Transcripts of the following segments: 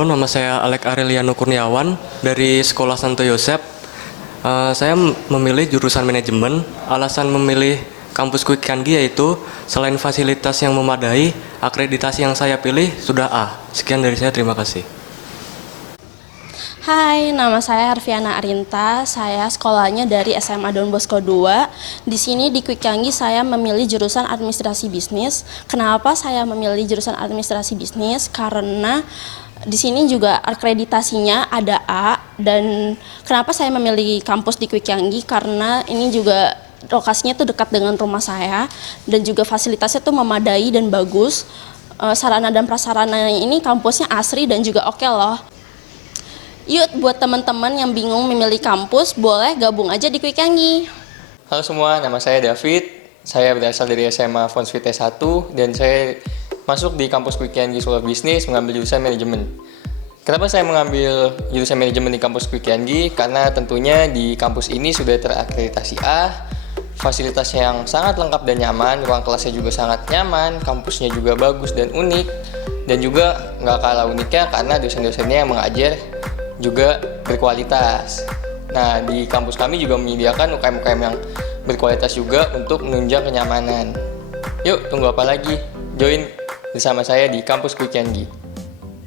Halo, nama saya Alek Areliano Kurniawan dari Sekolah Santo Yosep. Saya memilih jurusan manajemen. Alasan memilih kampus Quick Kangi yaitu selain fasilitas yang memadai, akreditasi yang saya pilih sudah A. Sekian dari saya, terima kasih. Hai, nama saya Arfiana Arinta. Saya sekolahnya dari SMA Don Bosco 2. Di sini di Quick Kangi saya memilih jurusan administrasi bisnis. Kenapa saya memilih jurusan administrasi bisnis? Karena di sini juga akreditasinya ada A. Dan kenapa saya memilih kampus di Quick Kangi? Karena ini juga lokasinya tuh dekat dengan rumah saya dan juga fasilitasnya tuh memadai dan bagus. Sarana dan prasarana ini kampusnya asri dan juga oke loh. Yuk, buat teman-teman yang bingung memilih kampus, boleh gabung aja di Quick Kangi. Halo semua, nama saya David. Saya berasal dari SMA Fons Vitae 1 dan saya masuk di kampus Quick Kangi Sekolah Bisnis mengambil jurusan manajemen. Kenapa saya mengambil jurusan manajemen di kampus Quick Kangi? Karena tentunya di kampus ini sudah terakreditasi A, fasilitas yang sangat lengkap dan nyaman, ruang kelasnya juga sangat nyaman, kampusnya juga bagus dan unik, dan juga nggak kalah uniknya karena dosen-dosennya yang mengajar juga berkualitas. Nah, di kampus kami juga menyediakan UKM-UKM yang berkualitas juga untuk menunjang kenyamanan. Yuk, tunggu apa lagi? Join bersama saya di kampus Quick Kangi.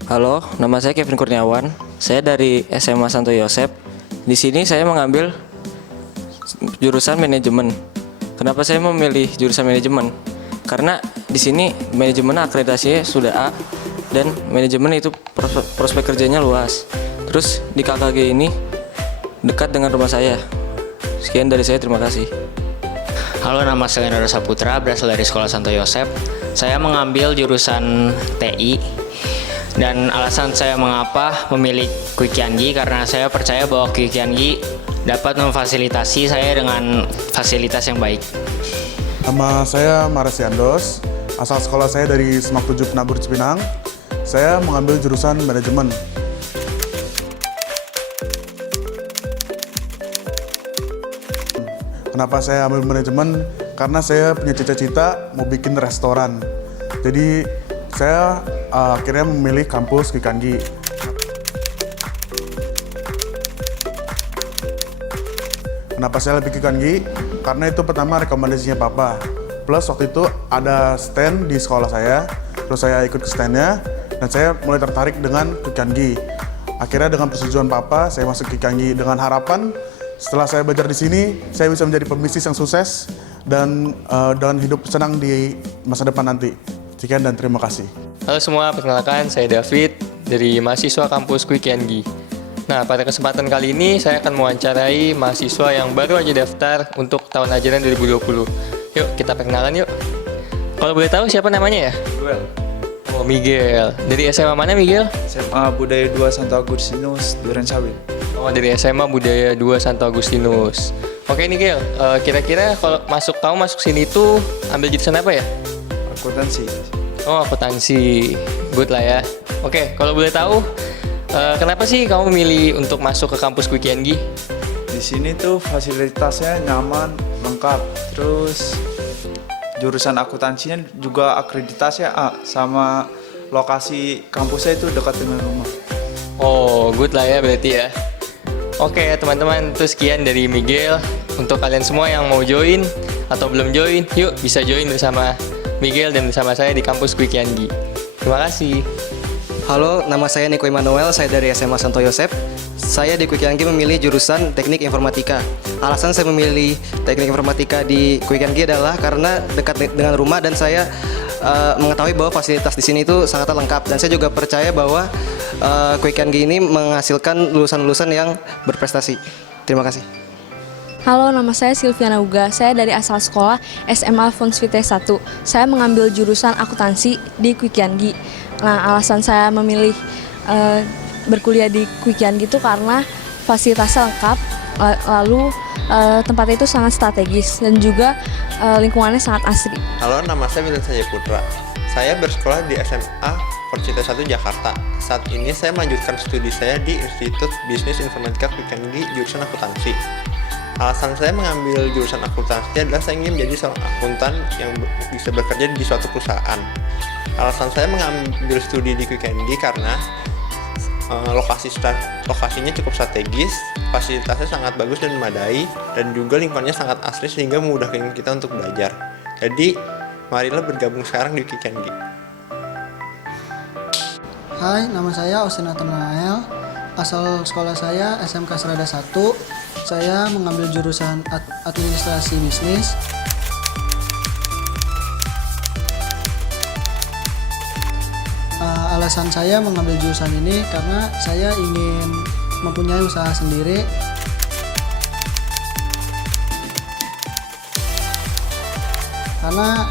Halo, nama saya Kevin Kurniawan. Saya dari SMA Santo Yosep. Di sini saya mengambil jurusan manajemen. Kenapa saya memilih jurusan manajemen? Karena di sini manajemen akreditasinya sudah A dan manajemen itu prospek kerjanya luas. Terus di KKG ini dekat dengan rumah saya. Sekian dari saya, terima kasih. Halo, nama saya Leonardo Saputra, berasal dari Sekolah Santo Yosep. Saya mengambil jurusan TI. Dan alasan saya mengapa memilih Quick Kangi karena saya percaya bahwa Quick Kangi dapat memfasilitasi saya dengan fasilitas yang baik. Nama saya Mares Yandos, asal sekolah saya dari Semak 7 Penabur Cipinang. Saya mengambil jurusan manajemen. Kenapa saya ambil manajemen? Karena saya punya cita-cita mau bikin restoran. Jadi saya akhirnya memilih kampus Quick Kangi. Kenapa saya lebih Quick Kangi? Karena itu pertama rekomendasinya papa. Plus waktu itu ada stand di sekolah saya, terus saya ikut ke standnya dan saya mulai tertarik dengan Quick Kangi. Akhirnya dengan persetujuan papa, saya masuk Quick Kangi dengan harapan setelah saya belajar di sini, saya bisa menjadi pebisnis yang sukses dan hidup senang di masa depan nanti. Sekian dan terima kasih. Halo semua, perkenalkan saya David dari mahasiswa kampus Quick Kangi. Nah, pada kesempatan kali ini saya akan mewawancarai mahasiswa yang baru aja daftar untuk tahun ajaran 2020. Yuk, kita perkenalan yuk. Kalau boleh tahu siapa namanya ya? Miguel. Oh, Miguel. Dari SMA mana Miguel? SMA Budaya 2 Santo Agustinus, Duren Sawit. Oh, dari SMA Budaya 2 Santo Agustinus. Oke Miguel, kira-kira kalau kamu masuk sini tuh ambil jurusan apa ya? Akuntansi. Oh, akuntansi. Good lah ya. Oke, kalau boleh tahu, kenapa sih kamu memilih untuk masuk ke kampus Quick Kangi? Di sini tuh fasilitasnya nyaman, lengkap. Terus jurusan akuntansinya juga akreditasinya A, sama lokasi kampusnya itu dekat dengan rumah. Oh, good lah ya berarti ya. Oke teman-teman, itu sekian dari Miguel. Untuk kalian semua yang mau join atau belum join, yuk bisa join bersama Miguel dan bersama saya di kampus Quick Kangi. Terima kasih. Halo, nama saya Niko Immanuel, saya dari SMA Santo Yosep. Saya di Quick Kangi memilih jurusan Teknik Informatika. Alasan saya memilih Teknik Informatika di Quick Kangi adalah karena dekat dengan rumah dan saya mengetahui bahwa fasilitas di sini itu sangat lengkap dan saya juga percaya bahwa Quick Kangi ini menghasilkan lulusan-lulusan yang berprestasi. Terima kasih. Halo, nama saya Silviana Uga. Saya dari asal sekolah SMA Fons Vitae 1. Saya mengambil jurusan akuntansi di Quick Kangi. Nah, alasan saya memilih berkuliah di Quick Kangi itu karena fasilitasnya lengkap, lalu tempatnya itu sangat strategis dan juga lingkungannya sangat asri. Halo, nama saya Milan Sanjay Putra. Saya bersekolah di SMA Fons Vitae 1 Jakarta. Saat ini saya melanjutkan studi saya di Institut Bisnis Informatika Quick Kangi jurusan akuntansi. Alasan saya mengambil jurusan akuntansi adalah saya ingin menjadi seorang akuntan yang bisa bekerja di suatu perusahaan. Alasan saya mengambil studi di Quick Kangi karena lokasinya cukup strategis, fasilitasnya sangat bagus dan memadai, dan juga lingkungannya sangat asri sehingga memudahkan kita untuk belajar. Jadi, marilah bergabung sekarang di Quick&Gi. Hai, nama saya Austin Nathanael. Asal sekolah saya SMK Serada 1. Saya mengambil jurusan administrasi bisnis. Alasan saya mengambil jurusan ini karena saya ingin mempunyai usaha sendiri. Karena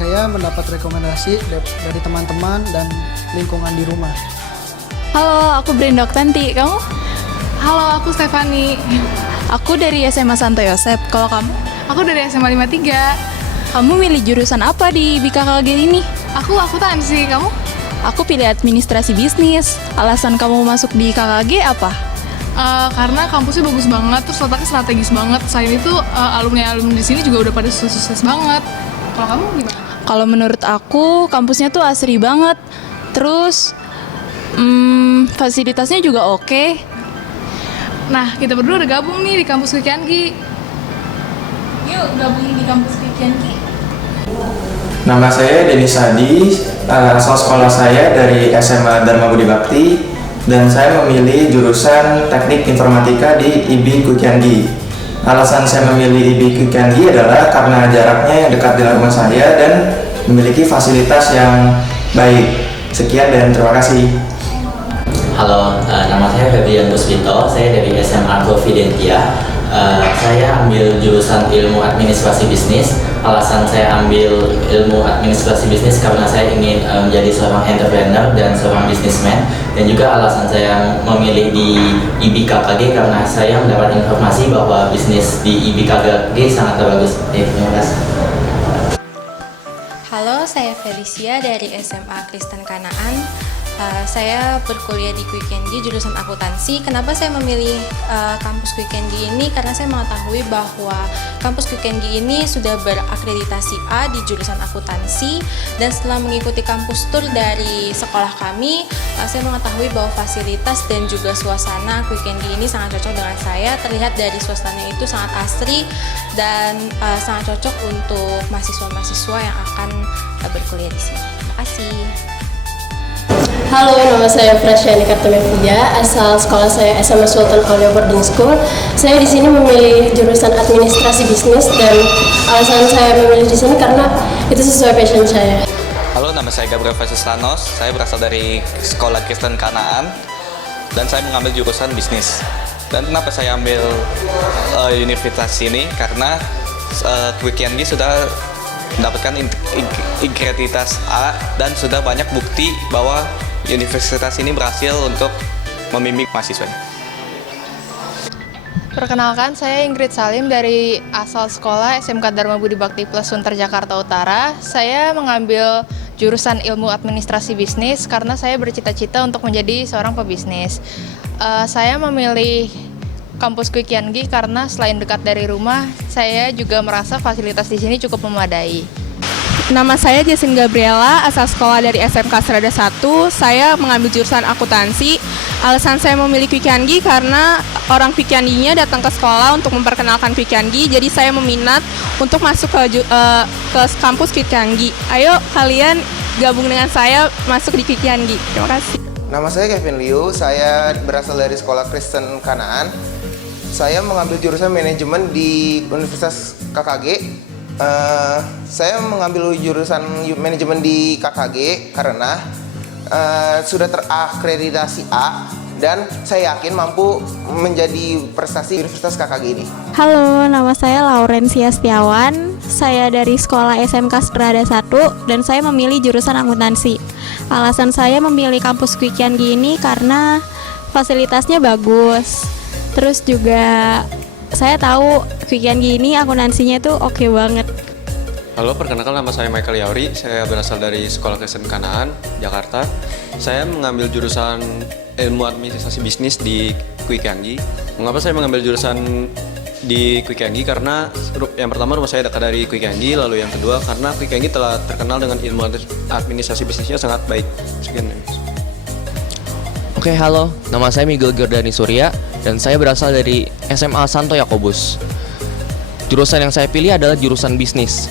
saya mendapat rekomendasi dari teman-teman dan lingkungan di rumah. Halo, aku Brenda Oktanti. Kamu? Halo, aku Stefani. Aku dari SMA Santo Yosep. Kalau kamu? Aku dari SMA 53. Kamu milih jurusan apa di BKKG ini? Aku akuntansi. Kamu? Aku pilih administrasi bisnis. Alasan kamu masuk di KKG apa? Karena kampusnya bagus banget, terus letaknya strategis banget. Selain itu, alumni-alumni di sini juga udah pada sukses banget. Kalau kamu gimana? Kalau menurut aku, kampusnya tuh asri banget. Terus, fasilitasnya juga oke. Nah, kita berdua udah gabung nih di kampus Quick&Gi. Yuk, gabung di kampus Quick&Gi. Nama saya Denis Sadi, asal sekolah saya dari SMA Dharma Budi Bakti, dan saya memilih jurusan Teknik Informatika di IB Quick&Gi. Alasan saya memilih IB Quick&Gi adalah karena jaraknya yang dekat dengan rumah saya dan memiliki fasilitas yang baik. Sekian dan terima kasih. Halo, nama saya Febrian Busbito, saya dari SMA Providentia. Saya ambil jurusan ilmu administrasi bisnis. Alasan saya ambil ilmu administrasi bisnis karena saya ingin menjadi seorang entrepreneur dan seorang businessman. Dan juga alasan saya memilih di IBKKG karena saya mendapat informasi bahwa bisnis di IBKKG sangat bagus. Terima kasih. Halo, saya Felicia dari SMA Kristen Kanaan. Saya berkuliah di Quick&Gi jurusan akuntansi. Kenapa saya memilih kampus Quick&Gi ini? Karena saya mengetahui bahwa kampus Quick&Gi ini sudah berakreditasi A di jurusan akuntansi, dan setelah mengikuti kampus tour dari sekolah kami, saya mengetahui bahwa fasilitas dan juga suasana Quick&Gi ini sangat cocok dengan saya. Terlihat dari suasananya itu sangat asri dan sangat cocok untuk mahasiswa-mahasiswa yang akan berkuliah di sini. Terima kasih. Halo, nama saya Frasyani Kartumevia, asal sekolah saya SMA Sultan Aulia Boarding School. Saya di sini memilih jurusan administrasi bisnis, dan alasan saya memilih di sini karena itu sesuai passion saya. Halo, nama saya Gabriel Vesustanos. Saya berasal dari Sekolah Kristen Kanaan dan saya mengambil jurusan bisnis. Dan kenapa saya ambil universitas ini? Karena Quick&Gi sudah mendapatkan integritas A dan sudah banyak bukti bahwa universitas ini berhasil untuk membimbing mahasiswanya. Perkenalkan, saya Ingrid Salim dari asal sekolah SMK Dharma Budi Bakti Plus Sunter Jakarta Utara. Saya mengambil jurusan ilmu administrasi bisnis karena saya bercita-cita untuk menjadi seorang pebisnis. Saya memilih kampus Quick&Gi karena selain dekat dari rumah, saya juga merasa fasilitas di sini cukup memadai. Nama saya Jasin Gabriela, asal sekolah dari SMK Serada 1. Saya mengambil jurusan akuntansi. Alasan saya memilih Quick&Gi karena orang Quick&Gi-nya datang ke sekolah untuk memperkenalkan Quick&Gi. Jadi saya meminat untuk masuk ke kampus Quick&Gi. Ayo kalian gabung dengan saya masuk di Quick&Gi. Terima kasih. Nama saya Kevin Liu, saya berasal dari Sekolah Kristen Kanaan. Saya mengambil jurusan manajemen di Universitas KKG. Saya mengambil jurusan manajemen di KKG karena sudah terakreditasi A, dan saya yakin mampu menjadi prestasi Universitas KKG ini. Halo, nama saya Laurencia Setiawan. Saya dari sekolah SMK Serada 1 dan saya memilih jurusan akuntansi. Alasan saya memilih kampus Quick&Gi ini karena fasilitasnya bagus. Terus juga saya tahu Quick&Gi ini akuntansinya tuh oke banget. Halo, perkenalkan nama saya Michael Yauri. Saya berasal dari Sekolah Kristen Kanaan, Jakarta. Saya mengambil jurusan ilmu administrasi bisnis di Quick&Gi. Mengapa saya mengambil jurusan di Quick&Gi? Karena yang pertama rumah saya dekat dari Quick&Gi, lalu yang kedua karena Quick&Gi telah terkenal dengan ilmu administrasi bisnisnya sangat baik. Sekian. Oke, halo. Nama saya Miguel Giordani Surya dan saya berasal dari SMA Santo Yakobus. Jurusan yang saya pilih adalah jurusan bisnis.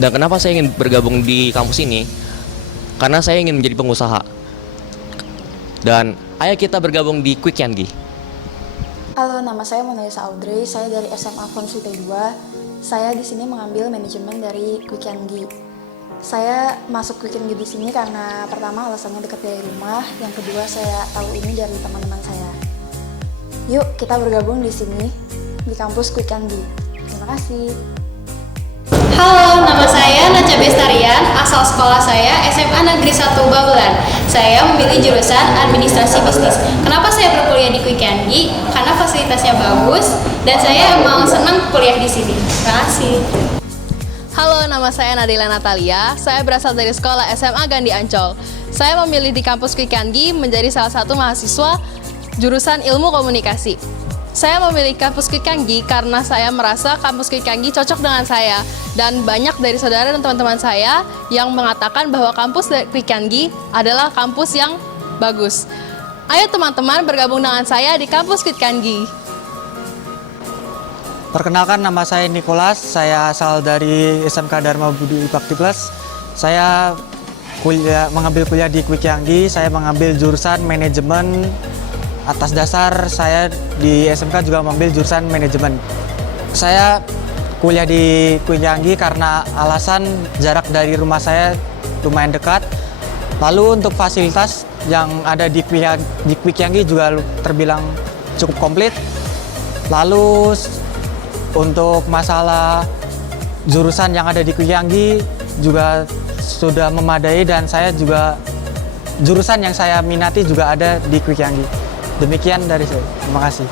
Dan kenapa saya ingin bergabung di kampus ini? Karena saya ingin menjadi pengusaha. Dan ayo kita bergabung di Quick Yangi. Halo, nama saya Monalisa Audrey. Saya dari SMA Fonsvite 2. Saya di sini mengambil manajemen dari Quick Yangi. Saya masuk Quick Yangi di sini karena pertama alasannya dekat dari rumah, yang kedua saya tahu ini dari teman-teman saya. Yuk kita bergabung di sini di kampus Quick Yangi. Terima kasih. Halo, nama saya Naca Bestarian, asal sekolah saya SMA Negeri 1 Babelan. Saya memilih jurusan Administrasi Bisnis. Kenapa saya berkuliah di Quick Yangi? Karena fasilitasnya bagus dan saya emang senang kuliah di sini. Terima kasih. Halo, nama saya Nadila Natalia. Saya berasal dari sekolah SMA Gandhi Ancol. Saya memilih di kampus Quick Yangi menjadi salah satu mahasiswa jurusan Ilmu Komunikasi. Saya memilih kampus Quick Yangi karena saya merasa kampus Quick Yangi cocok dengan saya. Dan banyak dari saudara dan teman-teman saya yang mengatakan bahwa kampus Quick Yangi adalah kampus yang bagus. Ayo teman-teman bergabung dengan saya di kampus Quick Yangi. Perkenalkan, nama saya Nicholas, saya asal dari SMK Dharma Budi Bakti Plus. Saya mengambil kuliah di Quick Yangi, saya mengambil jurusan manajemen. Atas dasar saya di SMK juga mengambil jurusan manajemen. Saya kuliah di Quick Yangi karena alasan jarak dari rumah saya lumayan dekat. Lalu untuk fasilitas yang ada di Quick Yangi juga terbilang cukup komplit. Lalu untuk masalah jurusan yang ada di Quick Yangi juga sudah memadai dan saya juga jurusan yang saya minati juga ada di Quick Yangi. Demikian dari saya. Terima kasih.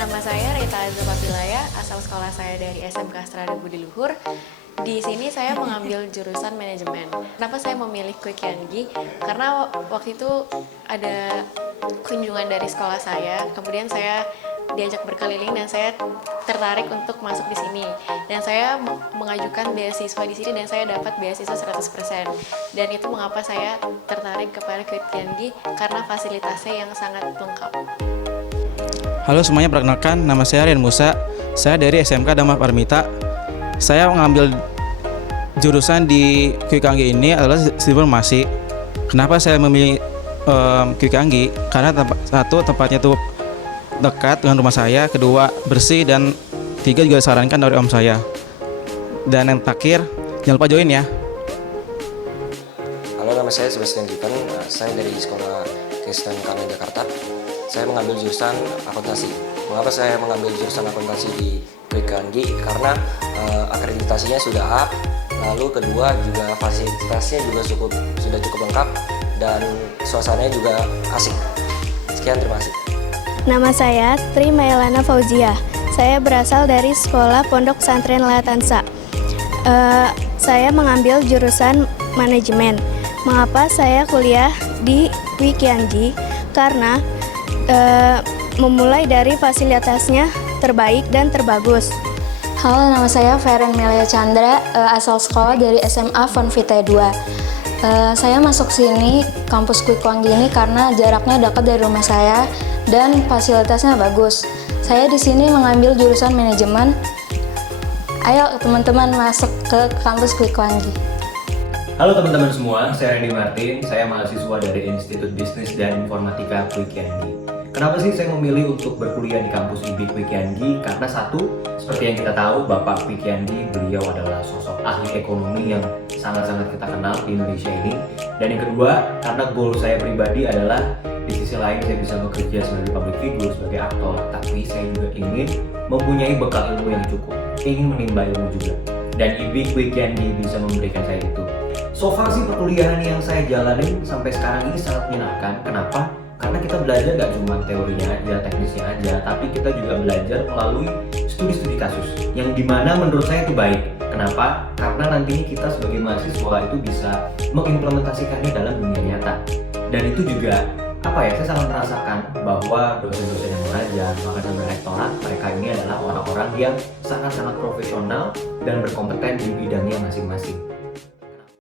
Nama saya Rita Azza Papilaya, asal sekolah saya dari SMK Strada Budi Luhur. Di sini saya mengambil jurusan manajemen. Kenapa saya memilih Quick Yangi? Karena waktu itu ada kunjungan dari sekolah saya, kemudian saya diajak berkeliling dan saya tertarik untuk masuk di sini. Dan saya mengajukan beasiswa di sini dan saya dapat beasiswa 100%. Dan itu mengapa saya tertarik kepada Quick Yangi karena fasilitasnya yang sangat lengkap. Halo semuanya, perkenalkan nama saya Rian Musa. Saya dari SMK Dharma Parmita. Saya mengambil jurusan di Quick Yangi ini adalah sistem informasi. Kenapa saya memilih Quick Yangi? Karena tempatnya tuh dekat dengan rumah saya, kedua bersih, dan tiga juga disarankan dari om saya. Dan yang terakhir, jangan lupa join ya. Halo, nama saya Sebastian Given. Saya dari sekolah Kristen Kanan Jakarta. Saya mengambil jurusan akuntansi. Mengapa saya mengambil jurusan akuntansi di Quick Yangi? Karena akreditasinya sudah A, lalu kedua juga fasilitasnya juga sudah cukup lengkap dan suasananya juga asik. Sekian, terima kasih. Nama saya Tri Maelana Fauzia. Saya berasal dari Sekolah Pondok Pesantren Layatansa. Saya mengambil jurusan manajemen. Mengapa saya kuliah di Quick Yangi? Karena memulai dari fasilitasnya terbaik dan terbagus. Halo, nama saya Feren Melia Chandra, asal sekolah dari SMA Fonsvite 2. Saya masuk sini kampus Quick Yangi ini karena jaraknya dekat dari rumah saya dan fasilitasnya bagus. Saya di sini mengambil jurusan manajemen. Ayo teman-teman masuk ke kampus Quick Yangi. Halo teman-teman semua, saya Randy Martin. Saya mahasiswa dari Institut Bisnis dan Informatika Quick Yangi. Kenapa sih saya memilih untuk berkuliah di kampus IB Quick Yangi? Karena satu, seperti yang kita tahu, Bapak Quick Yangi, beliau adalah sosok ahli ekonomi yang sangat-sangat kita kenal di Indonesia ini. Dan yang kedua, karena goal saya pribadi adalah di sisi lain saya bisa bekerja sebagai public figure, sebagai aktor, tapi saya juga ingin mempunyai bekal ilmu yang cukup, ingin menimba ilmu juga. Dan IB Quick Yangi bisa memberikan saya itu. So far sih perkuliahan yang saya jalanin sampai sekarang ini sangat menyenangkan. Kenapa? Karena kita belajar gak cuma teorinya aja, teknisnya aja, tapi kita juga belajar melalui studi-studi kasus yang dimana menurut saya itu baik. Kenapa? Karena nantinya kita sebagai mahasiswa itu bisa mengimplementasikannya dalam dunia nyata. Dan itu juga saya sangat merasakan bahwa dosen-dosen yang mengajar, bahkan rektorat, mereka ini adalah orang-orang yang sangat-sangat profesional dan berkompeten di bidangnya masing-masing.